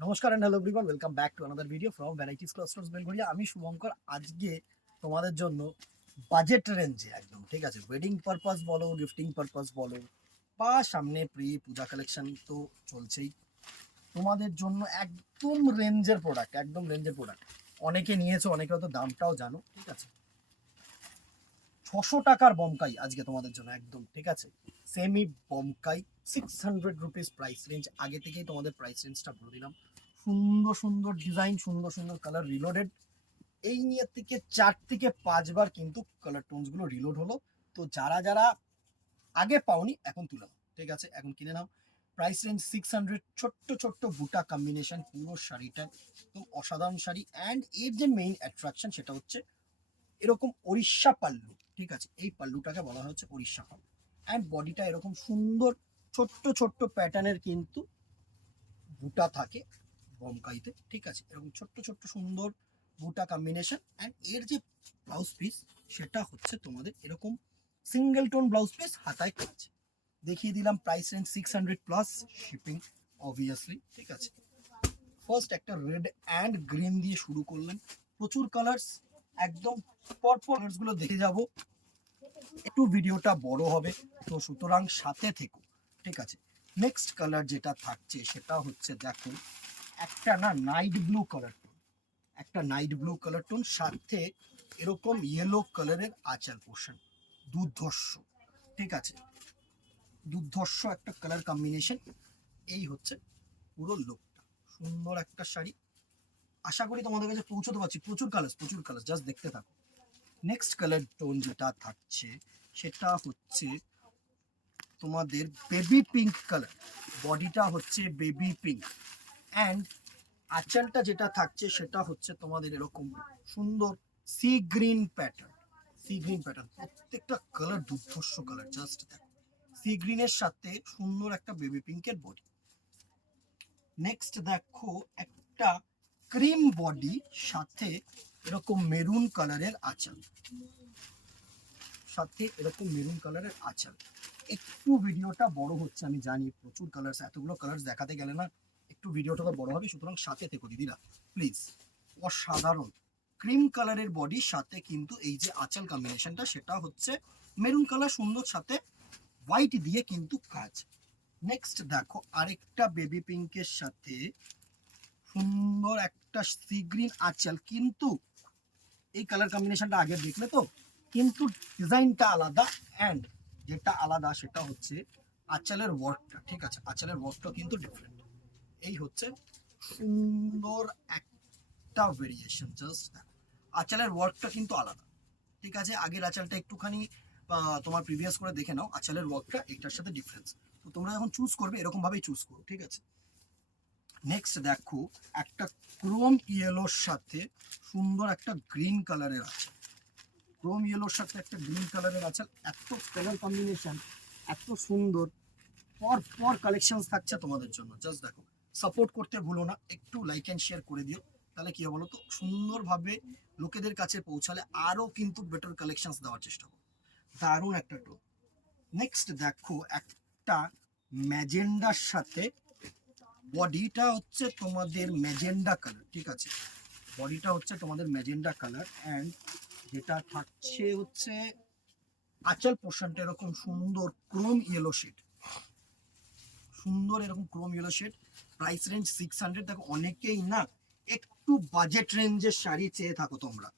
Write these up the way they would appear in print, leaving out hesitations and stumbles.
নমস্কার and hello everyone, welcome back to another video from varieties clusters Belgharia. আমি শুভঙ্কর। আজকে তোমাদের জন্য বাজেট রেঞ্জে একদম ঠিক আছে, ওয়েডিং পারপাস বলো, গিফটিং পারপাস বলো, বা সামনে প্রি পূজা কালেকশন তো চলছেই, তোমাদের জন্য একদম রেঞ্জের প্রোডাক্ট, একদম রেঞ্জের প্রোডাক্ট। অনেকে নিয়েছো, অনেকে হয়তো দামটাও জানো, ঠিক আছে। 600 টাকার বমকাই আজকে তোমাদের জন্য একদম ঠিক আছে, semi Bomkai 600 rupees price range. আগে থেকেই তোমাদের প্রাইস রেঞ্জটা বলে দিলাম। সুন্দর সুন্দর ডিজাইন, সুন্দর সুন্দর কালার রিলোডেড। এই নিয়ে থেকে 4 থেকে 5 বার কিন্তু কালার টোনস গুলো রিলোড হলো। তো যারা যারা আগে পাওনি এখন তুলে নাও, ঠিক আছে, এখন কিনে নাও। Price range 600। ছোট্ট ছোট্ট বুটা কম্বিনেশন, পুরো শাড়িটা একদম অসাধারণ শাড়ি। অ্যান্ড এর যে মেইন অ্যাট্রাকশন সেটা হচ্ছে এরকম ওড়িশা পাল্লু, ঠিক আছে। এই পাল্লুটাকে বলা হচ্ছে ওড়িশা পাল্লু। অ্যান্ড বডিটা এরকম সুন্দর ছোট্ট ছোট্ট প্যাটার্নের কিন্তু বুটা থাকে বমকাইতে, ঠিক আছে। এরকম ছোট্ট ছোট্ট সুন্দর বুটা কম্বিনেশন। অ্যান্ড এর যে ব্লাউজ পিস সেটা হচ্ছে তোমাদের এরকম সিঙ্গেল টোন ব্লাউজ পিস, হাতায় কাজ। দেখিয়ে দিলাম price range 600 plus shipping obviously, ঠিক আছে। ফার্স্ট একটা রেড অ্যান্ড গ্রিন দিয়ে শুরু করলেন, প্রচুর কালার্স, একদম পরপর গুলো দেখে যাব। একটু ভিডিওটা বড় হবে, তো সুতরাং সাথে থেকো, ঠিক আছে। নেক্সট কালার যেটা থাকছে সেটা হচ্ছে দেখো, একটা না নাইট ব্লু কালার টোন, একটা নাইট ব্লু কালার টোন, সাথে এরকম ইয়েলো কালারের আঁচল পোর্শন, দুর্ধর্ষ, ঠিক আছে। দুর্ধর্ষ একটা কালার কম্বিনেশন। এই হচ্ছে পুরো লুকটা, সুন্দর একটা শাড়ি। আশা করি তোমাদের কাছে পৌঁছতে পারছি। প্রচুর কালার, প্রচুর কালার, জাস্ট দেখতে থাকো। নেক্সট কালার টোন যেটা থাকছে সেটা হচ্ছে তোমাদের বেবি পিঙ্ক কালার। বডিটা হচ্ছে বেবি পিঙ্ক। অ্যান্ড আঁচলটা যেটা থাকছে সেটা হচ্ছে তোমাদের এরকম সুন্দর sea green pattern, sea green pattern. প্রত্যেকটা কালার দুর্ধর্ষ কালার, জাস্ট দেখো। সি গ্রিনের সাথে সুন্দর একটা বেবি পিঙ্কের বডি। নেক্সট দেখো একটা ক্রিম বডি, সাথে এরকম মেরুন কালারের আঁচল, সাথে এরকম মেরুন কালারের আঁচল। একটু ভিডিওটা বড় হচ্ছে আমি জানি, প্রচুর কালার, এতগুলো কালার দেখাতে গেলে না একটু ভিডিওটা তো বড় হবে, সুতরাং সাথে থেকো দিদিরা প্লিজ। অসাধারণ ক্রিম কালারের বডি, সাথে কিন্তু এই যে আঁচল কম্বিনেশনটা সেটা হচ্ছে মেরুন কালার সুন্দর, সাথে হোয়াইট দিয়ে কিন্তু কাজ। নেক্সট দেখো আরেকটা বেবি পিঙ্কের সাথে সুন্দর একটা সি গ্রিন আঁচল, কিন্তু এই কালার কম্বিনেশনটা আগে দেখলে তো, কিন্তু ডিজাইনটা আলাদা। অ্যান্ড যেটা আলাদা সেটা হচ্ছে আঁচলের ওয়ার্কটা, ঠিক আছে। আঁচলের ওয়ার্কটা কিন্তু ডিফারেন্ট। এই হচ্ছে সুন্দর একটা ভেরিয়েশন, জাস্ট আঁচলের ওয়ার্কটা কিন্তু আলাদা, ঠিক আছে। আগের আঁচলটা একটুখানি তোমার প্রিভিয়াস করে দেখে নাও, আঁচলের ওয়ার্কটা এটার সাথে ডিফারেন্স। তো তোমরা যখন চুজ করবে এরকম ভাবেই চুজ করো, ঠিক আছে। নেক্সট দেখো একটা ক্রোম ইয়েলোর সাথে সুন্দর একটা গ্রিন কালারের আছে, ক্রোম ইয়েলোর সাথে একটা গ্রিন কালারের আছে। এত কালার কম্বিনেশন, এত সুন্দর, পর পর কালেকশন থাকছে তোমাদের জন্য, জাস্ট দেখো। সাপোর্ট করতে ভুলো না, একটু লাইক অ্যান্ড শেয়ার করে দিও, তাহলে কি হবে বলো তো, সুন্দরভাবে লোকেদের কাছে পৌঁছালে আরো কিন্তু বেটার কালেকশন দেওয়ার চেষ্টা করো। দারুণ একটা টোন। নেক্সট দেখো একটা ম্যাজেন্ডার সাথে, বডিটা হচ্ছে তোমাদের ম্যাজেন্ডা কালার, ঠিক আছে। বডিটা হচ্ছে তোমাদের ম্যাজেন্ডা কালার। অ্যান্ড যেটা থাকছে হচ্ছে আঁচল পোর্শনটা এরকম সুন্দর ক্রোম ইয়েলো শেড, সুন্দর এরকম chrome yellow shade. Price range 600। দেখো অনেকেই না একটু বাজেট রেঞ্জের শাড়ি চেয়ে থাকো তোমরা,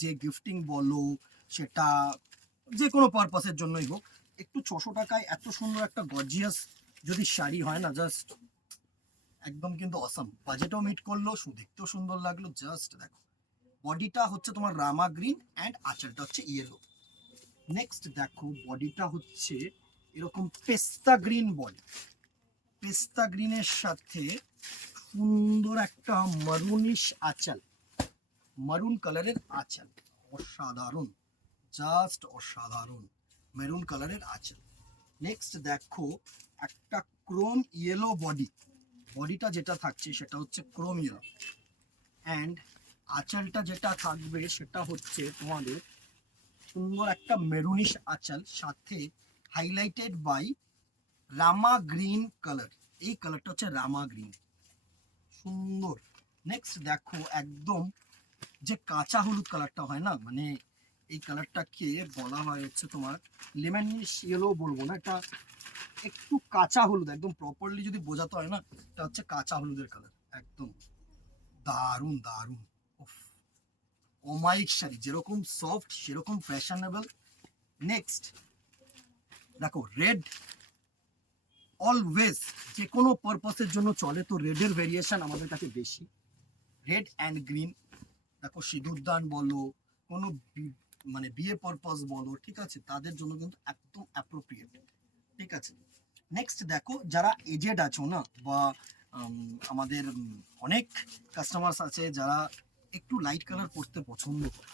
যে গিফটিং বলো, সেটা যে কোনো পারপাসের জন্যই হোক। একটু 600 টাকায় এত সুন্দর একটা গর্জিয়াস যদি শাড়ি হয় না, জাস্ট একদম কিন্তু অসাম। বাজেটও মিট করলো, দেখতেও সুন্দর লাগলো, জাস্ট দেখো। বডিটা হচ্ছে তোমার রামা গ্রিন, অ্যান্ড আঁচলটা হচ্ছে ইয়েলো। নেক্সট দেখো বডিটা হচ্ছে এরকম পেস্তা গ্রিন বডি, পেস্তা গ্রিনের সাথে সুন্দর একটা মারুনিশ আঁচল, মারুন কালারের আঁচল। অসাধারণ, জাস্ট অসাধারণ মেরুন কালারের আঁচল। নেক্সট দেখো একটা ক্রোম ইয়েলো বডি, বডিটা যেটা থাকছে সেটা হচ্ছে ক্রোম ইয়েলো। অ্যান্ড আঁচলটা যেটা থাকবে সেটা হচ্ছে তোমাদের সুন্দর একটা মেরুনিশ আঁচল, সাথে highlighted by rama green colour. এই কালারটা হচ্ছে রামা গ্রিন, সুন্দর। নেক্সট দেখো একদম যে কাঁচা হলুদ কালারটা হয় না, মানে এই কালারটাকে বলা হয় হচ্ছে তোমার লেমনিশ ইয়েলো বলবো না, এটা একটু কাঁচা হলুদ, একদম প্রপারলি যদি বোঝাতে হয় না, এটা হচ্ছে কাঁচা হলুদের কালার। একদম দারুণ দারুণ। উফ, অমায়িক শাড়ি, যেরকম সফট সেরকম ফ্যাশনেবল। নেক্সট দেখো রেড, অলওয়েজ যে কোনো পারপাসের জন্য চলে, তো রেডের ভেরিয়েশন আমাদের কাছে বেশি। রেড অ্যান্ড গ্রিন, দেখো সিঁদুরদান বলো, কোনো মানে বিয়ে পারপাস বলো, ঠিক আছে, তাদের জন্য কিন্তু একদম অ্যাপ্রোপ্রিয়েট। ঠিক আছে। নেক্সট দেখো যারা এজেড আছো না, বা আমাদের অনেক কাস্টমার্স আছে যারা একটু লাইট কালার পরতে পছন্দ করে,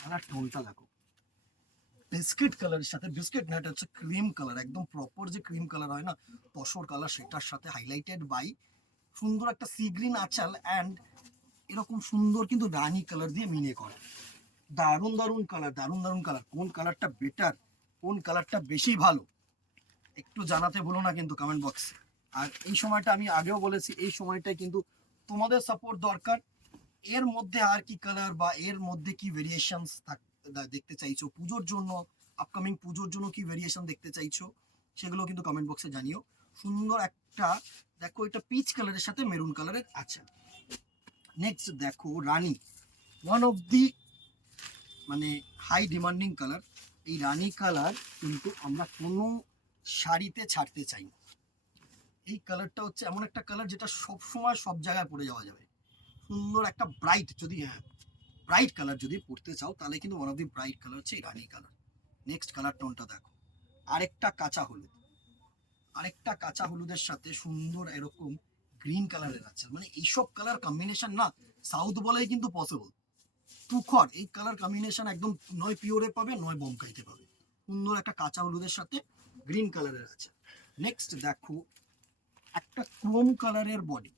কালার টোনটা দেখো বিস্কিট কালারের সাথে, বিস্কিট না এটা হচ্ছে ক্রিম কালার, একদম প্রপার যে ক্রিম কালার হয় না তসর কালার, সেটার সাথে হাইলাইটেড বাই সুন্দর একটা সি গ্রিন আঁচাল অ্যান্ড এরকম সুন্দর কিন্তু রানি কালার দিয়ে মিনে করা। দারুণ দারুণ কালার, দারুণ দারুণ কালার। কোন কালারটা বেটার, কোন কালারটা বেশি ভালো, একটু জানাতে ভুলো না কিন্তু কমেন্ট বক্সে। আর এই সময়টা আমি আগেও বলেছি, এই সময়টায় কিন্তু তোমাদের সাপোর্ট দরকার। এর মধ্যে আর কি কালার বা এর মধ্যে কি ভেরিয়েশনস দেখতে চাইছো পুজোর জন্য, আপকামিং পুজোর জন্য কি ভেরিয়েশন দেখতে চাইছো, সেগুলো কিন্তু কমেন্ট বক্সে জানিও। সুন্দর একটা দেখো, এটা পিচ কালারের সাথে মেরুন কালারের আছে। নেক্সট দেখো রানী, ওয়ান অফ দি মানে হাই ডিমান্ডিং কালার। এই রানী কালার কিন্তু আমরা কোনো শাড়িতে ছাড়তে চাই না। এই কালারটা হচ্ছে এমন একটা কালার যেটা সব সময় সব জায়গায় পরে যাওয়া যাবে। সুন্দর একটা ব্রাইট, যদি হ্যাঁ ব্রাইট কালার যদি পড়তে চাও তাহলে কিন্তু one of the bright colour হচ্ছে এই রানী কালার। নেক্সট কালার টোনটা দেখো, আরেকটা কাঁচা হলুদ, আরেকটা কাঁচা হলুদের সাথে সুন্দর এরকম গ্রিন কালারের আছে, মানে এইসব কালার কম্বিনেশন না সাউথ বলেই কিন্তু পসিবল। তুখর এই কালার কম্বিনেশন একদম নয় পিওরে পাবে নয় বমকাইতে পাবে। সুন্দর একটা কাঁচা হলুদের সাথে গ্রিন কালারের আছে। নেক্সট দেখো একটা ক্রোম কালারের বডি,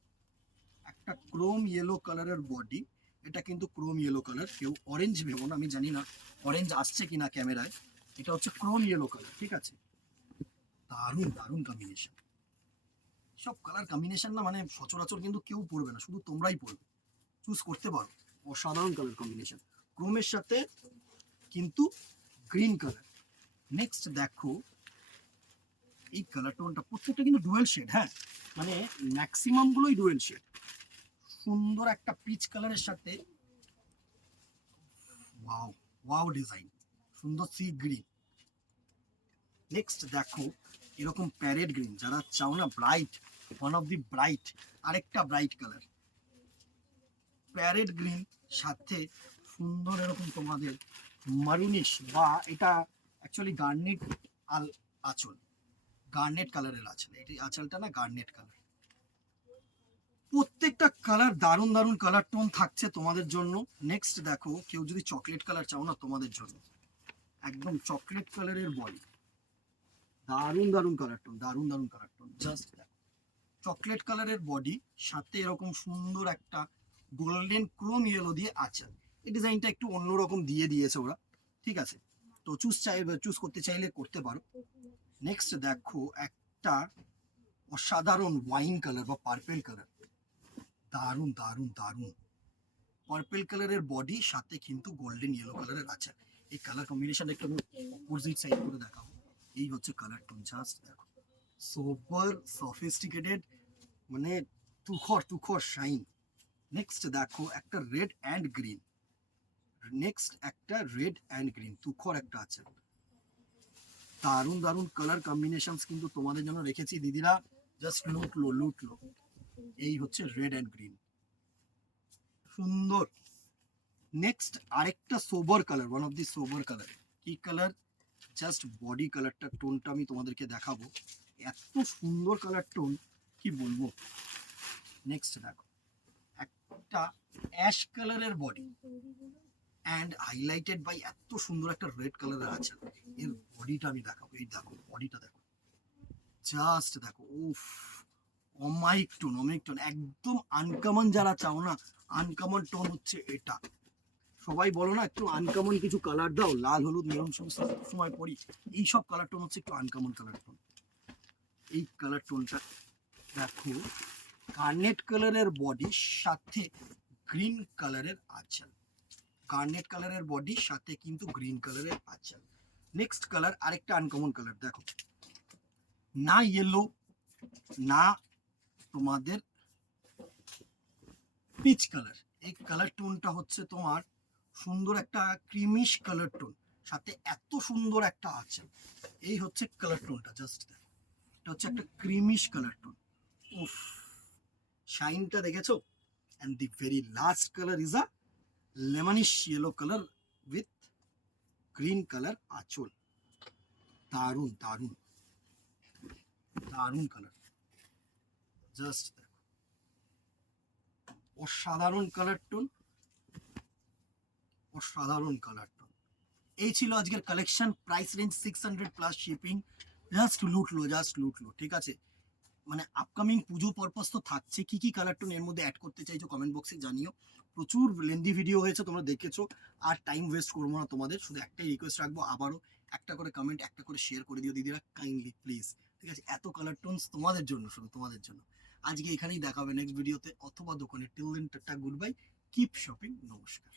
একটা ক্রোম ইয়েলো কালারের বডি। এটা কিন্তু ক্রোম ইয়েলো কালার, কেউ অরেঞ্জ ভেবো না, আমি জানি না অরেঞ্জ আসছে কিনা ক্যামেরায়। এটা হচ্ছে ক্রোম ইয়েলো কালার, ঠিক আছে। দারুণ দারুণ কম্বিনেশন। সব কালার কম্বিনেশন না মানে সচরাচর কিন্তু কেউ পড়বে না, শুধু তোমরাই পড়বে, চুজ করতে পারো। অসাধারণ কালার কম্বিনেশন, ক্রোমের সাথে কিন্তু গ্রিন কালার। নেক্সট দেখো এই কালার টোনটা প্রত্যেকটা কিন্তু ডুয়েল শেড, হ্যাঁ মানে ম্যাক্সিমাম গুলোই ডুয়েল শেড। সুন্দর একটা পিচ কালারের সাথে ওয়াও ওয়াও ডিজাইন, সুন্দর সি গ্রিন। নেক্সট দেখো এরকম প্যারেট গ্রিন, যারা চাও না bright, one of the bright, আরেকটা ব্রাইট কালার প্যারেট গ্রিন, সাথে সুন্দর এরকম তোমাদের মারুনিশ, বা এটা অ্যাকচুয়ালি গার্নেট আল আঁচল, গার্নেট কালারের আঁচল, এটি আঁচলটা না গার্নেট কালার। প্রত্যেকটা কালার দারুণ দারুণ কালার টোন থাকছে তোমাদের জন্য। নেক্সট দেখো কেউ যদি চকলেট কালার চাও না তোমাদের জন্য, একদম চকলেট কালারের বডি, দারুণ দারুণ কালার টোন, দারুণ দারুণ কালার টোন। জাস্ট দেখো চকলেট কালারের বডি, সাথে এরকম সুন্দর একটা গোল্ডেন ক্রোম ইয়েলো দিয়ে আঁচল। এই ডিজাইনটা একটু অন্যরকম দিয়ে দিয়েছে ওরা, ঠিক আছে, তো চুজ করতে চাইলে করতে পারো। নেক্সট দেখো একটা অসাধারণ ওয়াইন কালার বা পার্পেল কালার, দারুণ দারুণ দারুণ। পার্পেল কালারের বডি, সাথে কিন্তু গোল্ডেন ইয়েলো কালারের আছে। এই কালার কম্বিনেশনটা একটু অপোজিট সাইড করে দেখাবো। এই হচ্ছে কালার টোন, জাস্ট দেখো সুপার সফিস্টিকেটেড, মানে তুখর তুখর শাইন। নেক্সট দেখো একটা রেড অ্যান্ড গ্রিন, নেক্সট একটা রেড অ্যান্ড গ্রিন তুখর একটা আছে। দারুণ দারুণ কালার কম্বিনেশনস কিন্তু তোমাদের জন্য রেখেছি দিদিরা, জাস্ট লুটলো লুটলো। এই হচ্ছে রেড অ্যান্ড গ্রিন, সুন্দর। নেক্সট আরেকটা sober colour, one of the sober colour. কি কালার, জাস্ট বডি কালারটা টোনটা আমি তোমাদেরকে দেখাবো, এত সুন্দর কালার টোন কি বলবো। নেক্সট দেখো একটা অ্যাশ কালারের বডি অ্যান্ড হাইলাইটেড বাই এত সুন্দর একটা রেড কালারের আছে। এর বডিটা আমি দেখাবো, এই দেখো বডিটা দেখো, জাস্ট দেখো উফ, অমাইক টোন, অমাইক টোন, একদম আনকমন যারা চাও না, আনকমন টোন হচ্ছে এটা। সবাই বলো না একটু আনকমন কিছু কালার দাও, লাল হলুদ মেরুন সমস্ত সময় পরি, এইসব কালার টোন হচ্ছে একটু আনকমন কালার টোন। এই কালার টোনটা দেখো গার্নেট কালারের বডি সাথে গ্রিন কালারের আঁচল, গার্নেট কালারের বডি সাথে কিন্তু গ্রিন কালারের আঁচল। নেক্সট কালার আরেকটা আনকমন কালার, দেখো না ইয়েলো না তোমাদের পিচ কালার, এই কালার টোনটা হচ্ছে তোমার সুন্দর একটা ক্রিমিশ কালার টোন, সাথে এত সুন্দর একটা আঁচল। এই হচ্ছে কালার টোনটা, জাস্ট এটা হচ্ছে একটা ক্রিমিশ কালার টোন। উফ, শাইনটা দেখেছো? And the very last colour is a lemonish yellow colour with green colour আঁচল। দারুণ দারুণ দারুণ কালার, জাস্ট অসাধারণ কালার টোন, অসাধারণ কালার টোন। এই ছিল আজকের collection, price range 600 plus shipping. Just লুটলো, জাস্ট লুটলো, ঠিক আছে? মানে আপকামিং পুজো পারপাস তো থাকছে, কি কি কালার টোন এর মধ্যে অ্যাড করতে চাইছো কমেন্ট বক্সে জানিও। প্রচুর লেন্দি ভিডিও হয়েছে, তোমরা দেখেছো, আর টাইম ওয়েস্ট করবো না তোমাদের, শুধু একটাই রিকোয়েস্ট রাখবো, আবারও একটা করে কমেন্ট, একটা করে শেয়ার করে দিও দিদিরা, কাইন্ডলি প্লিজ, ঠিক আছে? এত কালার টোনস তোমাদের জন্য, শুধু তোমাদের জন্য। আজকে এখানেই দেখাবে নেক্সট ভিডিওতে অথবা দোকানে। Till then tata, goodbye, keep shopping, নমস্কার।